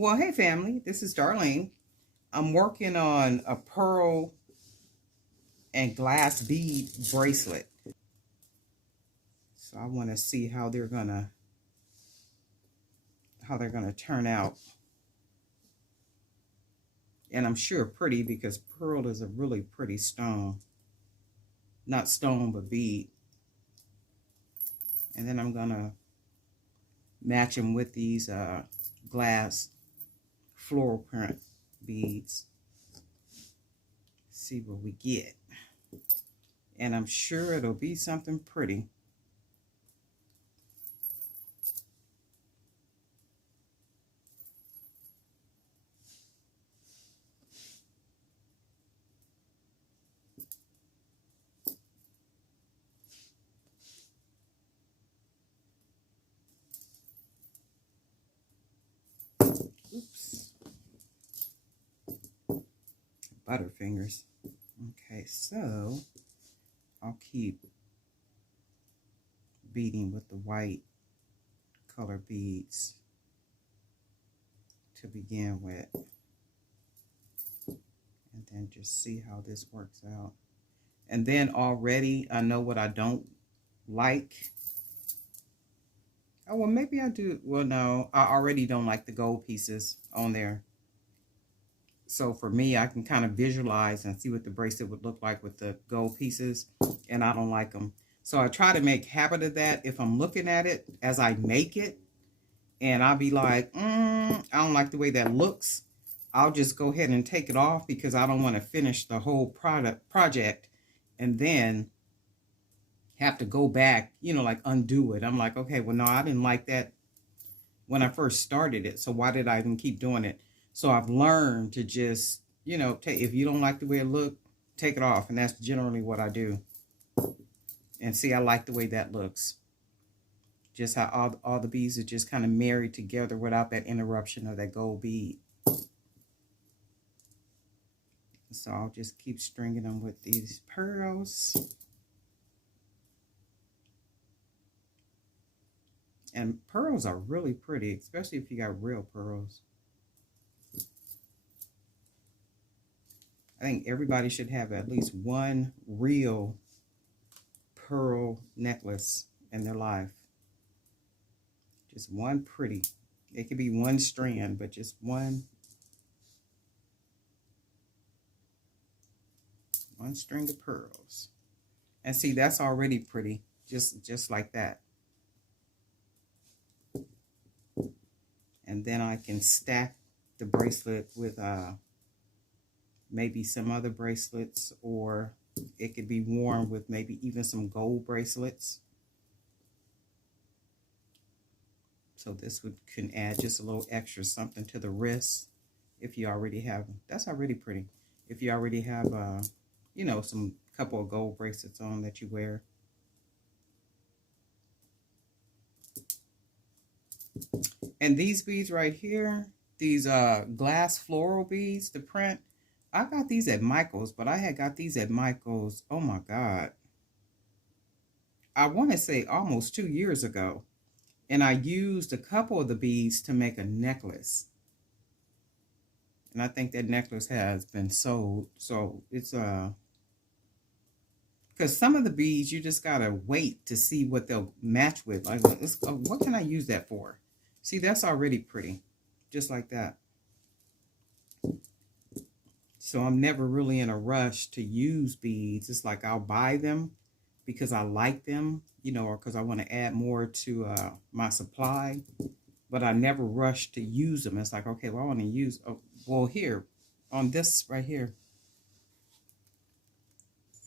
Well, hey family, this is Darlene. I'm working on a pearl and glass bead bracelet. So I want to see how they're gonna turn out. And I'm sure pretty because pearl is a really pretty stone. Not stone, but bead. And then I'm gonna match them with these glass floral print beads. See what we get. And I'm sure it'll be something pretty. Oops. Butterfingers. Okay, so I'll keep beading with the white color beads to begin with, and then just see how this works out. And then already I know what I don't like. Oh, well, maybe I do. Well, no, I already don't like the gold pieces on there. So for me, I can kind of visualize and see what the bracelet would look like with the gold pieces, and I don't like them. So I try to make habit of that if I'm looking at it as I make it, and I'll be like, I don't like the way that looks. I'll just go ahead and take it off because I don't want to finish the whole project and then have to go back, like undo it. I'm like, okay, well, no, I didn't like that when I first started it. So why did I even keep doing it? So I've learned to just, if you don't like the way it looks, take it off. And that's generally what I do. And see, I like the way that looks. Just how all the beads are just kind of married together without that interruption of that gold bead. So I'll just keep stringing them with these pearls. And pearls are really pretty, especially if you got real pearls. I think everybody should have at least one real pearl necklace in their life. Just one pretty. It could be one strand, but just one string of pearls. And see, that's already pretty, just like that. And then I can stack the bracelet with maybe some other bracelets, or it could be worn with maybe even some gold bracelets. So this can add just a little extra something to the wrist if you already have them. That's already pretty. If you already have, some couple of gold bracelets on that you wear. And these beads right here, these glass floral beads, the print, I got these at Michael's, but I had got these at Michael's, oh my God, I want to say almost 2 years ago. And I used a couple of the beads to make a necklace. And I think that necklace has been sold. So it's, because some of the beads, you just got to wait to see what they'll match with. Like, what can I use that for? See, that's already pretty, just like that. So I'm never really in a rush to use beads. It's like I'll buy them because I like them, or because I want to add more to my supply. But I never rush to use them. It's like, okay, well, I want to use, well, here, on this right here,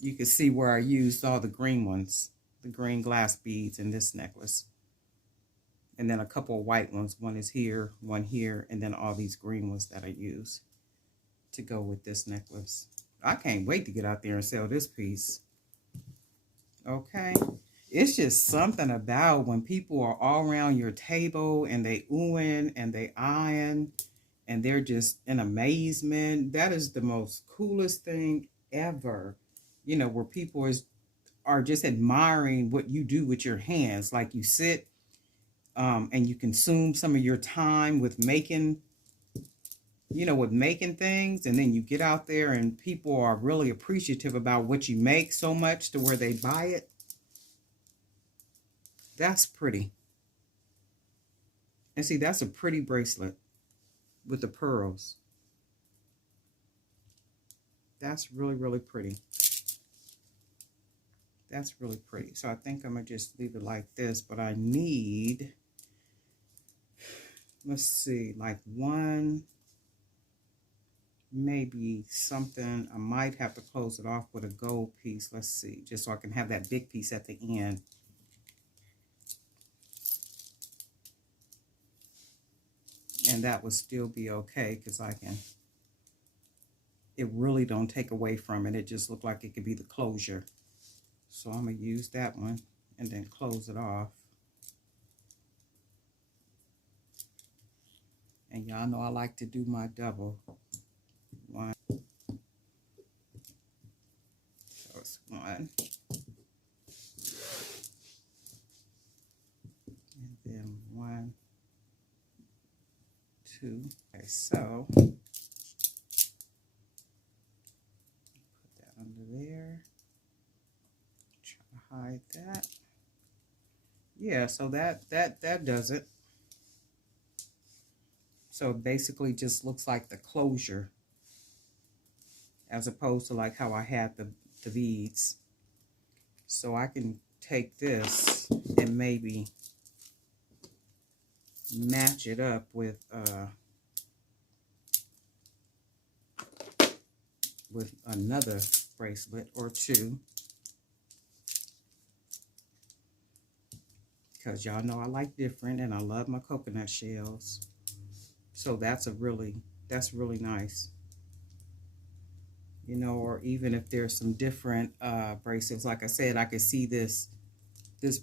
you can see where I used all the green ones, the green glass beads in this necklace. And then a couple of white ones. One is here, one here, and then all these green ones that I use to go with this necklace. I can't wait to get out there and sell this piece. Okay. It's just something about when people are all around your table and they oohing and they eyeing and they're just in amazement. That is the most coolest thing ever. Where people are just admiring what you do with your hands. Like you sit and you consume some of your time with making you know, with making things, and then you get out there and people are really appreciative about what you make so much to where they buy it. That's pretty. And see, that's a pretty bracelet with the pearls. That's really, really pretty. That's really pretty. So I think I'm going to just leave it like this, but I need, let's see, like one, maybe something. I might have to close it off with a gold piece. Let's see, just so I can have that big piece at the end. And that would still be okay, because I can, it really don't take away from it. It just looked like it could be the closure. So I'm going to use that one and then close it off. And y'all know I like to do my double. One. So it's one. And then one, two. Okay, so put that under there. Hide that. Yeah, so that does it. So it basically just looks like the closure, as opposed to like how I had the beads. So I can take this and maybe match it up with another bracelet or two. Because y'all know I like different, and I love my coconut shells. So that's really nice. You know, or even if there's some different bracelets, like I said, I could see this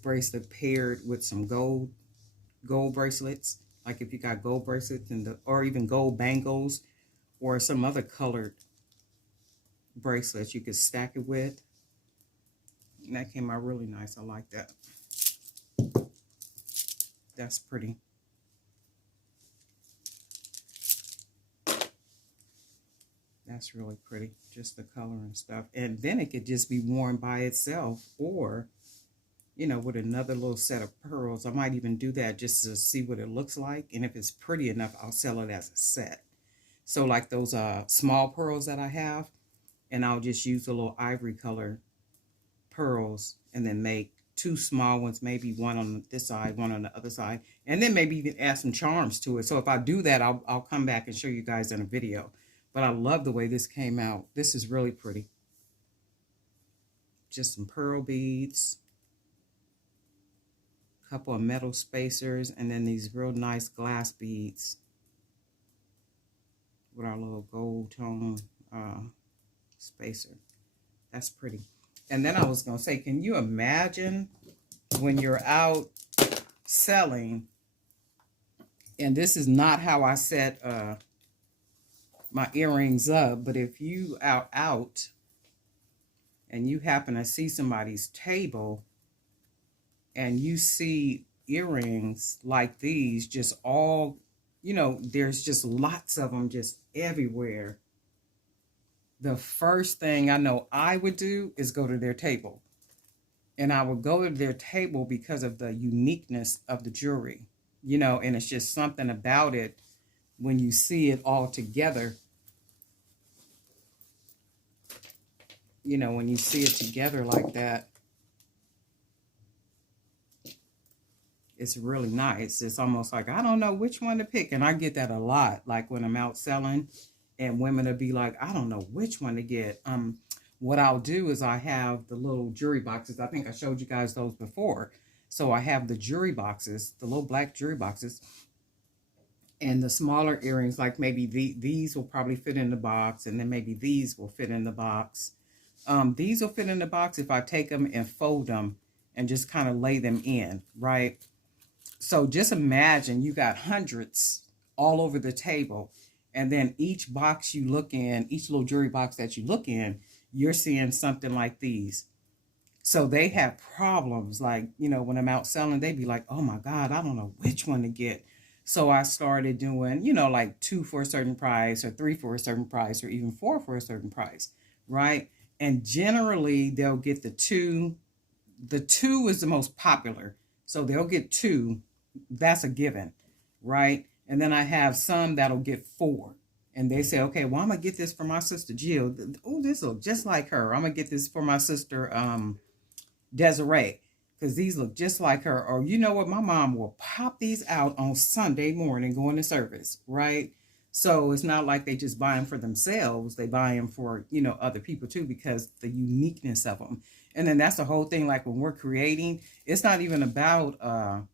bracelet paired with some gold bracelets. Like if you got gold bracelets or even gold bangles or some other colored bracelets you could stack it with. And that came out really nice. I like that. That's pretty. That's really pretty. Just the color and stuff. And then it could just be worn by itself, or, you know, with another little set of pearls. I might even do that just to see what it looks like. And if it's pretty enough, I'll sell it as a set. So like those small pearls that I have, and I'll just use a little ivory color pearls and then make two small ones, maybe one on this side, one on the other side, and then maybe even add some charms to it. So if I do that, I'll come back and show you guys in a video. But I love the way this came out. This is really pretty. Just some pearl beads, a couple of metal spacers, and then these real nice glass beads with our little gold tone spacer. That's pretty. And then I was going to say, can you imagine when you're out selling, and this is not how I set my earrings up, but if you are out and you happen to see somebody's table and you see earrings like these, just all, you know, there's just lots of them just everywhere. The first thing I know I would do is go to their table. And I would go to their table because of the uniqueness of the jewelry, you know, and it's just something about it when you see it all together. You know, when you see it together like that, it's really nice. It's almost like, I don't know which one to pick. And I get that a lot, like when I'm out selling. And women will be like, I don't know which one to get. What I'll do is I have the little jewelry boxes. I think I showed you guys those before. So I have the jewelry boxes, the little black jewelry boxes. And the smaller earrings, like maybe these will probably fit in the box. And then maybe these will fit in the box. These will fit in the box if I take them and fold them and just kind of lay them in, right? So just imagine you got hundreds all over the table. And then each box you look in, each little jewelry box that you look in, you're seeing something like these. So they have problems. Like, you know, when I'm out selling, they be like, oh my God, I don't know which one to get. So I started doing, you know, like 2 for a certain price, or 3 for a certain price, or even 4 for a certain price, right? And generally they'll get the two. The 2 is the most popular. So they'll get 2. That's a given, right? And then I have some that'll get 4. And they say, okay, well, I'm going to get this for my sister Jill. Oh, this looks just like her. I'm going to get this for my sister Desiree, because these look just like her. Or you know what? My mom will pop these out on Sunday morning going to service, right? So it's not like they just buy them for themselves. They buy them for, you know, other people too, because the uniqueness of them. And then that's the whole thing. Like when we're creating, it's not even about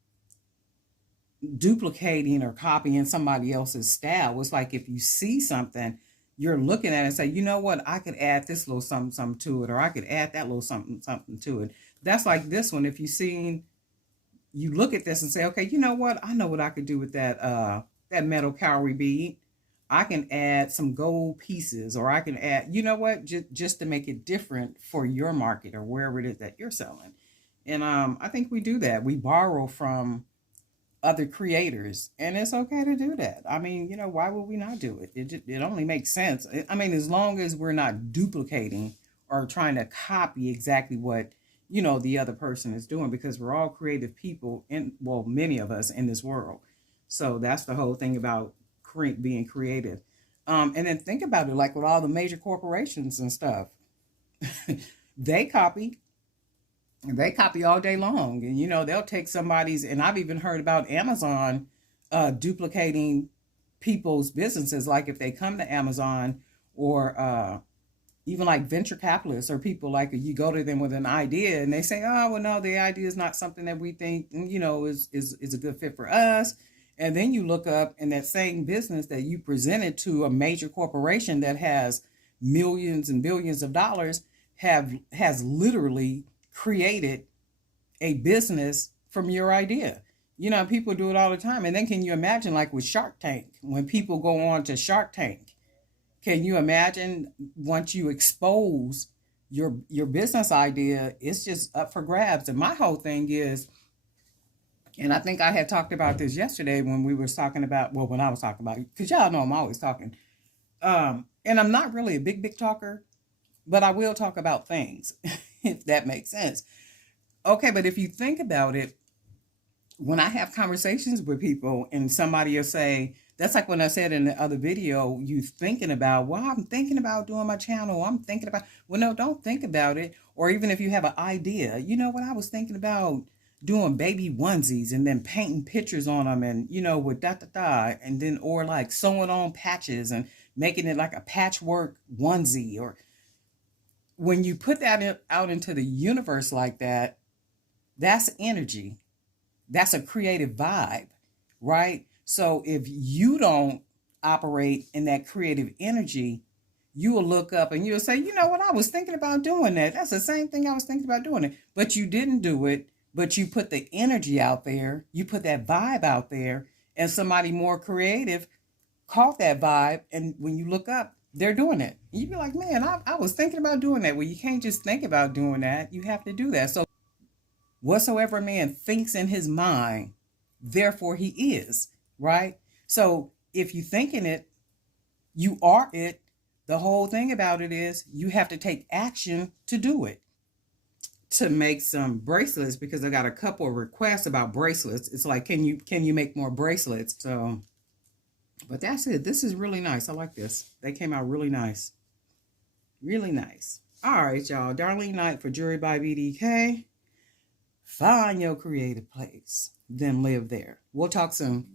duplicating or copying somebody else's style. It's like if you see something, you're looking at it and say, you know what, I could add this little something, something to it, or I could add that little something, something to it. That's like this one. If you look at this and say, okay, you know what, I know what I could do with that metal cowrie bead. I can add some gold pieces, or I can add, you know what, just to make it different for your market or wherever it is that you're selling. And I think we do that. We borrow from other creators, and it's okay to do that. I mean, you know, why would we not do it? It only makes sense. I mean, as long as we're not duplicating or trying to copy exactly what, you know, the other person is doing, because we're all creative people, well, many of us in this world. So that's the whole thing about being creative. And then think about it, like with all the major corporations and stuff, they copy all day long. And you know, they'll take somebody's, and I've even heard about Amazon duplicating people's businesses. Like if they come to Amazon, or even like venture capitalists or people, like you go to them with an idea and they say, oh, well, no, the idea is not something that we think, you know, is a good fit for us. And then you look up, in that same business that you presented to a major corporation that has millions and billions of dollars, has literally created a business from your idea. You know, people do it all the time. And then can you imagine, like with Shark Tank, when people go on to Shark Tank, can you imagine once you expose your business idea, it's just up for grabs. And my whole thing is, and I think I had talked about this yesterday when we were talking about, well, when I was talking about, because y'all know I'm always talking. And I'm not really a big talker, but I will talk about things, if that makes sense. Okay, but if you think about it, when I have conversations with people and somebody will say, that's like when I said in the other video, you thinking about, well, I'm thinking about doing my channel. I'm thinking about, well, no, don't think about it. Or even if you have an idea, you know what, I was thinking about doing baby onesies and then painting pictures on them, and, you know, with and then, or like sewing on patches and making it like a patchwork onesie. Or when you put that out into the universe like that, that's energy. That's a creative vibe, right? So if you don't operate in that creative energy, you will look up and you'll say, you know what, I was thinking about doing that. That's the same thing I was thinking about doing it. But you didn't do it, but you put the energy out there, you put that vibe out there, and somebody more creative caught that vibe. And when you look up, they're doing it. You'd be like, man, I was thinking about doing that. Well, you can't just think about doing that. You have to do that. So whatsoever a man thinks in his mind, therefore he is, right? So if you think in it, you are it. The whole thing about it is you have to take action to do it. To make some bracelets, because I got a couple of requests about bracelets. It's like, can you make more bracelets? So, but that's it. This is really nice. I like this. They came out really nice. Really nice. All right, y'all. Darlene Knight for Jewelry by BDK. Find your creative place, then live there. We'll talk soon.